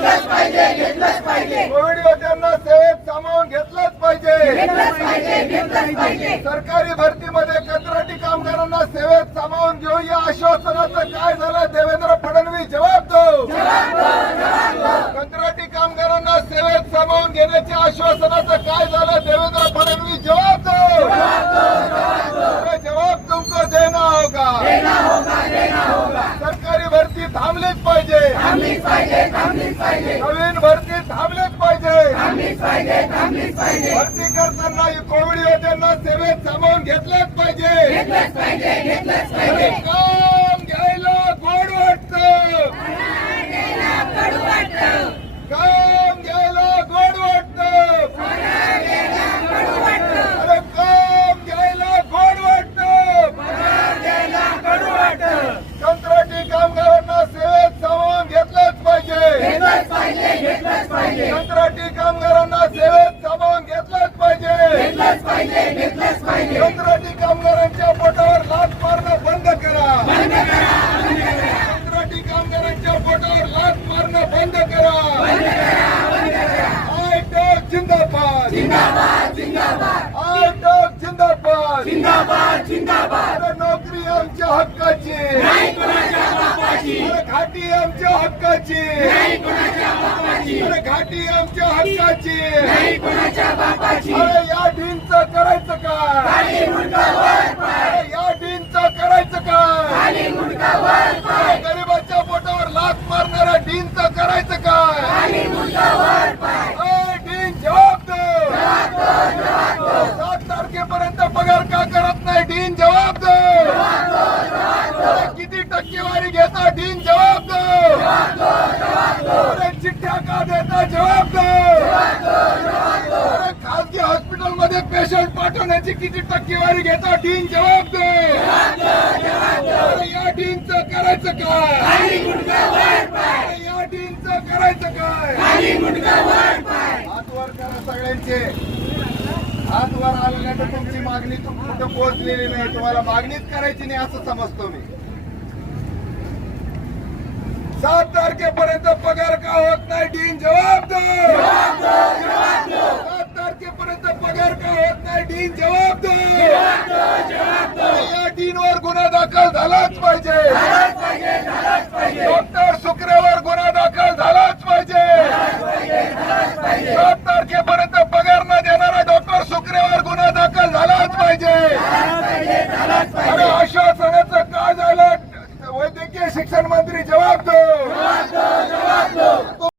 घेतलंच पाहिजे घेतलंच पाहिजे. कोविड योद्ध्यांना सेवेत सामावून घेतलंच पाहिजे. सरकारी भरतीमध्ये कंत्राटी कामगारांना सेवेत सामावून घेऊ या आश्वासनाचं काय झालं देवेंद्र फडणवीस जबाब दो. कंत्राटी कामगारांना सेवेत सामावून घेण्याच्या आश्वासनाचं काय झालं देवेंद्र फडणवीस जबाब दो अरे जवाब तुमको देना होगा देना होगा देना होगा सरकारी भरती थांबलीच पाहिजे. थांबलीच पाहिजे थांबलीच पाहिजे. नवीन भरती थांबलीच पाहिजे. थांबलीच पाहिजे थांबलीच पाहिजे. भरती करताना कोविड योद्ध्यांना सेवेत सामावून घेतलंच पाहिजे. घेतलंच पाहिजे घेतलंच पाहिजे. पाहिजे. कंत्राटी कामगारांना सेवेत सामावून घेतलंच पाहिजे. घेतलंच पाहिजे घेतलंच पाहिजे. कंत्राटी कामगारांच्या पोटावर लाच मारणं बंद करा. बंद करा बंद करा. कंत्राटी कामगारांच्या पोटावर लाच मारणं बंद करा. बंद करा बंद करा. आय टॉक जिंदाबाद. जिंदाबाद जिंदाबाद. आय टॉक जिंदाबाद जिंदाबाद. जिंदाबाद नोकरी आमच्या हक्काची. नाही कोणाच्या बापाची. अरे घाटी आमच्या हक्काची. नाही कोणाच्या अरे घाटी आमच्या हक्काची. नाही कोणाच्या बापाची. अरे या ढींचं करायचं काय? खाली मुंडका वर पाय. अरे या ढींचं करायचं काय? खाली मुंडका वर पाय अरे गरिबाच्या पोटावर लाच मारणाऱ्या ढींचं करायचं काय खाली मुंडका वर पाय अरे ढीन जबाब दो सात तारखेपर्यंत पगार का करत नाही ढीन जबाब दो अरे किती टक्केवारी घेता ढीन जबाब दो अरे चिठ्ठ्या का देता जबाब दो अरे खासगी हॉस्पिटलमध्ये पेशंट पाठवण्याची किती टक्केवारी घेता ढीन जबाब दो. या ढीनचं करायचं काय? या ढीनचं करायचं काय? हात वर करा सगळ्यांचे. हात वर आले नाही तर तुमची मागणी तू कुठं पोहोचलेली नाही. तुम्हाला मागणीच करायची नाही असं समजतो मी. सात तारखेपर्यंत पगार 你叫什么名字？